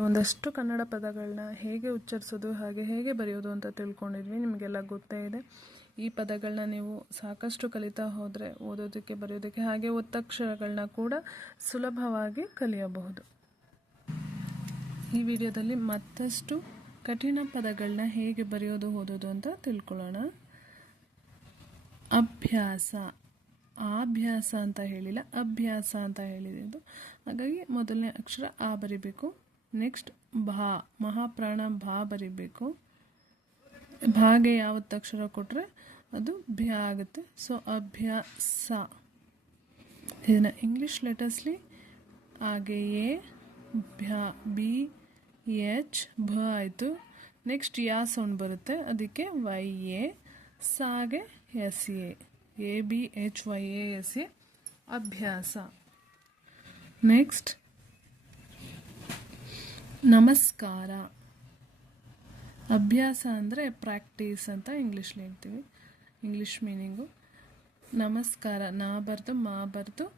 ಒಂದಷ್ಟು ಕನ್ನಡ ಪದಗಳನ್ನ ಹೇಗೆ ಉಚ್ಚರಿಸೋದು, ಹಾಗೆ ಹೇಗೆ ಬರೆಯೋದು ಅಂತ ತಿಳ್ಕೊಂಡಿದ್ವಿ. ನಿಮಗೆಲ್ಲ ಗೊತ್ತೇ ಇದೆ. ಈ ಪದಗಳನ್ನ ನೀವು ಸಾಕಷ್ಟು ಕಲಿತಾ ಹೋದರೆ ಓದೋದಕ್ಕೆ, ಬರೆಯೋದಕ್ಕೆ, ಹಾಗೆ ಒತ್ತಕ್ಷರಗಳನ್ನ ಕೂಡ ಸುಲಭವಾಗಿ ಕಲಿಯಬಹುದು. ಈ ವಿಡಿಯೋದಲ್ಲಿ ಮತ್ತಷ್ಟು ಕಠಿಣ ಪದಗಳನ್ನ ಹೇಗೆ ಬರೆಯೋದು, ಓದೋದು ಅಂತ ತಿಳ್ಕೊಳ್ಳೋಣ. ಅಭ್ಯಾಸ. ಆಭ್ಯಾಸ ಅಂತ ಹೇಳಿಲ್ಲ, ಅಭ್ಯಾಸ ಅಂತ ಹೇಳಿದ್ದು ಹಾಗಾಗಿ ಮೊದಲನೇ ಅಕ್ಷರ ಆ ಬರಿಬೇಕು. ನೆಕ್ಸ್ಟ್ ಭಾ, ಮಹಾಪ್ರಾಣ ಭಾ ಬರಿಬೇಕು. ಭಾಗೆ ಯಾವತ್ತು ಅಕ್ಷರ ಕೊಟ್ಟರೆ ಅದು ಭ್ಯ ಆಗುತ್ತೆ. ಸೊ, ಅಭ್ಯಾಸ. ಇದನ್ನು ಇಂಗ್ಲೀಷ್ ಲೆಟರ್ಸ್ಲಿ ಹಾಗೆಯೇ ಭ್ಯ, ಬಿ, ಎಚ್, ಭ ಆಯಿತು. ನೆಕ್ಸ್ಟ್ ಯಾ ಸೌಂಡ್ ಬರುತ್ತೆ. ಅದಕ್ಕೆ Y, A, ಸಾಗೆ, S, A. A, B, H, Y, A, S, A. ಅಭ್ಯಾಸ. ನೆಕ್ಸ್ಟ್ ನಮಸ್ಕಾರ. ಅಭ್ಯಾಸ ಅಂದರೆ ಪ್ರಾಕ್ಟೀಸ್ ಅಂತ ಇಂಗ್ಲೀಷ್ಲಿ ಹೇಳ್ತೀವಿ. English meaning. ನಮಸ್ಕಾರ, ನಾ ಬರೆದು, ಮಾ ಬರೆದು,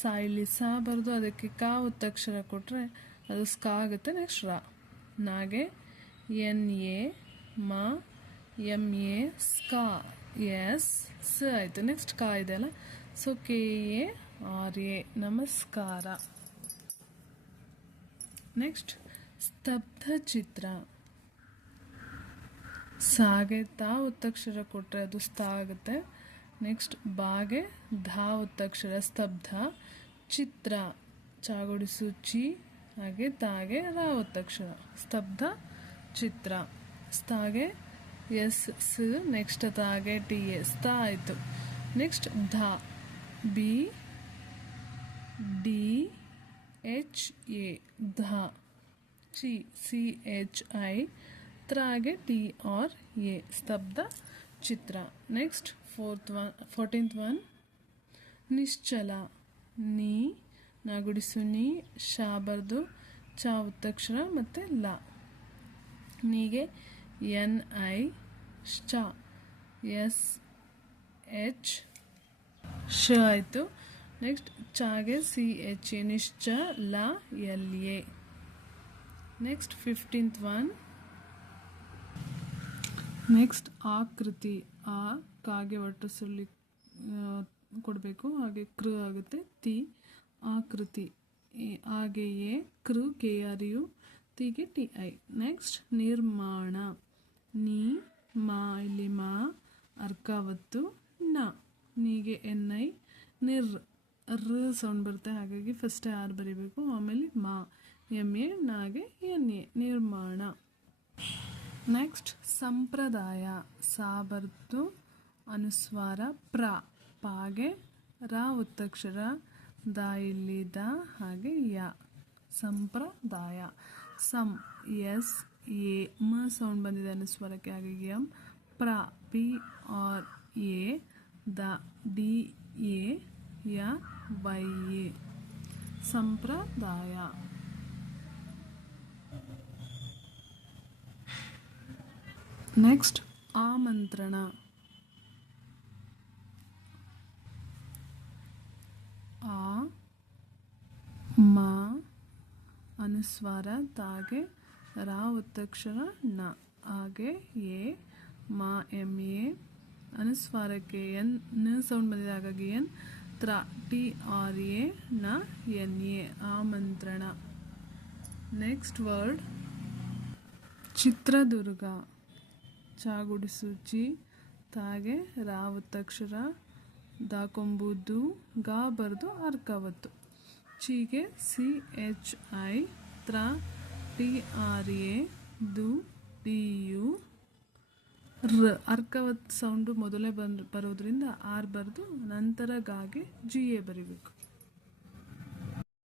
ಸಾಯ್ಲಿ, ಸಾ ಬರೆದು, ಅದಕ್ಕೆ ಕಾ ಒತ್ತಕ್ಷರ ಕೊಟ್ಟರೆ ಅದು ಸ್ಕಾ ಆಗುತ್ತೆ, ನೆಕ್ಸ್ಟ್ ರಾ. ನಾಗೆ, ಎನ್, ಎ, ಮಾ, ಎಂ, ಎ, ಸ್ಕಾ, ಎಸ್, ಸ ಆಯಿತು, ನೆಕ್ಸ್ಟ್ ಕಾ ಇದೆಯಲ್ಲ ಸೊ, ಕೆ, ಎ, ಆರ್, ಎ, ನಮಸ್ಕಾರ. ನೆಕ್ಸ್ಟ್. ಸ್ತಬ್ಧ ಚಿತ್ರ. ಸಾಗೆ ತಾ ಒತ್ತಕ್ಷರ ಕೊಟ್ಟರೆ ಅದು ಸ್ತ ಆಗುತ್ತೆ. ನೆಕ್ಸ್ಟ್ ಬಾಗೆ ಧಾ ಒತ್ತಕ್ಷರ ಸ್ತಬ್ಧ ಚಿತ್ರ. ಚಾಗುಡಿಸು ಚಿ, ಹಾಗೆ ತಾಗೆ ರಾ ಒತ್ತಕ್ಷರ ಸ್ತಬ್ಧ ಚಿತ್ರ. ಸ್ತಾಗೆ ಎಸ್ ಸ, ನೆಕ್ಸ್ಟ್ ತಾಗೆ ಟಿ ಎ ತ ಆಯಿತು. ನೆಕ್ಸ್ಟ್ ಧ, ಬಿ, ಡಿ, ಎಚ್, ಎ, ಧ. ಚಿ ಸಿ, ಎಚ್, ಐ, ತ್ರಾಗೆ, ಟಿ, ಆರ್, ಎ, ಸ್ತಬ್ಧ, ಚಿತ್ರ. Next, fourth one, fourteenth one. ನಿಶ್ಚಲ, ನೀ, ನಾಗುಡಿಸು, ನೀ, ಶಾ, ಬರ್ದು, ಚಾ ಒತ್ತಕ್ಷರ ಮತ್ತು ಲ. ನೀಗೆ, ಎನ್, ಐ ಚ ಎಸ್, ಎಚ್, ಶ ಆಯಿತು. ನೆಕ್ಸ್ಟ್, ಚಾಗೆ, ಸಿ, ಎಚ್, ಎ ನಿಶ್ಚ ಲ L, A. Next fifteenth one next ಆಕೃತಿ. ಆ, ಕಾಗೆ ಒಟ್ಟು ಸುಳ್ಳಿ ಕೊಡಬೇಕು. ಹಾಗೆ ಕೃ ಆಗುತ್ತೆ. ತಿ, ಆಕೃತಿ. ಎ- ಹಾಗೆಯೇ ಕೃ, ಕೆ, ಆರ್, ಯು, ತಿಗೆ ಟಿ, ಐ. ನೆಕ್ಸ್ಟ್ ನಿರ್ಮಾಣ. ನೀ, ಮಾ, ಇಲ್ಲಿ ಮಾ, ಅರ್ಕಾವತ್ತು ನ ನೀಗೆ ಎನ್, ಐ, ನಿರ್, ರ್ ಸೌಂಡ್ ಬರುತ್ತೆ. ಹಾಗಾಗಿ ಫಸ್ಟೇ ಆರ್ ಬರಿಬೇಕು. ಆಮೇಲೆ ಮಾ. ಎಂ ಎ ನಾಗೆ ಎನ್ ಎ ನಿರ್ಮಾಣ. ನೆಕ್ಸ್ಟ್, ಸಂಪ್ರದಾಯ, ಸಾಬರ್ದು, ಅನುಸ್ವಾರ, ಪ್ರ, ಪಾಗೆ, ರ ಒತ್ತಕ್ಷರ ದ ಇಲ್ಲಿ ದ, ಹಾಗೆ ಯ, ಸಂಪ್ರದಾಯ. ಸಂ, ಎಸ್, ಎ, ಮ ಸೌಂಡ್ ಬಂದಿದೆ ಅನುಸ್ವಾರಕ್ಕೆ, ಹಾಗೆ ಎಂ, ಪ್ರ, ಪಿ, ಆರ್, ಎ, ದ, ಡಿ, ಎ, ಯ, ವೈ, ಎ. ಸಂಪ್ರದಾಯ. ನೆಕ್ಸ್ಟ್ ಆಮಂತ್ರಣ ಆ ಮ ಅನುಸ್ವಾರ ತಾಗೆ ರಾ ಒತ್ತಕ್ಷರ ನ ಹಾಗೆ ಎ ಮಾ ಎಂ ಎ ಅನುಸ್ವಾರಕ್ಕೆ ಎನ್ನ ಸೌಂಡ್ ಬಂದಿದೆ ಹಾಗಾಗಿ ಎನ್ ತ್ರ ಟಿ ಆರ್ ಎ ನ ಎನ್ ಎ ಆಮಂತ್ರಣ ನೆಕ್ಸ್ಟ್ ವರ್ಡ್ ಚಿತ್ರದುರ್ಗ ಚಾಗುಡಿಸು ಚಿ ತಾಗೆ ರಾವತ್ತಕ್ಷರ ದಾಕೊಂಬುದು ಗಾ ಬರೆದು ಅರ್ಕಾವತ್ತು. ಚೀಗೆ ಸಿ ಎಚ್ ಐ ತ್ರ ಟಿ ಆರ್ ಎ ದು ಟಿ ಯು ರ. ಅರ್ಕವತ್ ಸೌಂಡು ಮೊದಲೇ ಬಂದು ಬರೋದ್ರಿಂದ ಆರ್ ಬರೆದು ನಂತರ ಗಾಗೆ ಜಿ ಎ ಬರಿಬೇಕು.